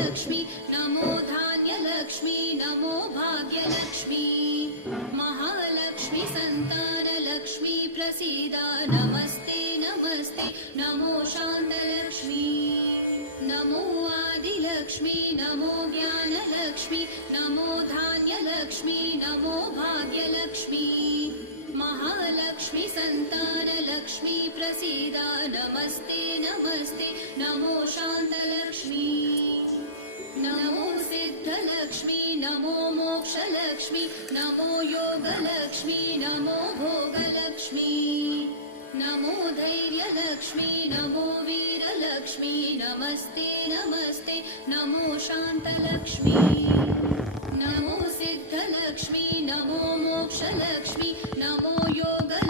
लक्ष्मी नमो धान्यलक्ष्मी नमो भाग्यलक्ष्मी महालक्ष्मी संतानलक्ष्मी प्रसीदा नमस्ते नमस्ते नमो शान्तलक्ष्मी नमो आदिलक्ष्मी नमो ज्ञानलक्ष्मी नमो धान्यलक्ष्मी नमो भाग्यलक्ष्मी महालक्ष्मी संतानलक्ष्मी प्रसीदा नमस्ते नमस्ते नमो शान्तलक्ष्मी नमो सिद्धलक्ष्मी नमो मोक्षलक्ष्मी नमो योगलक्ष्मी नमो भोगलक्ष्मी नमो धैर्यलक्ष्मी नमो वीरलक्ष्मी नमस्ते नमस्ते नमो शान्तलक्ष्मी नमो सिद्धलक्ष्मी नमो मोक्षलक्ष्मी नमो योगलक्ष्मी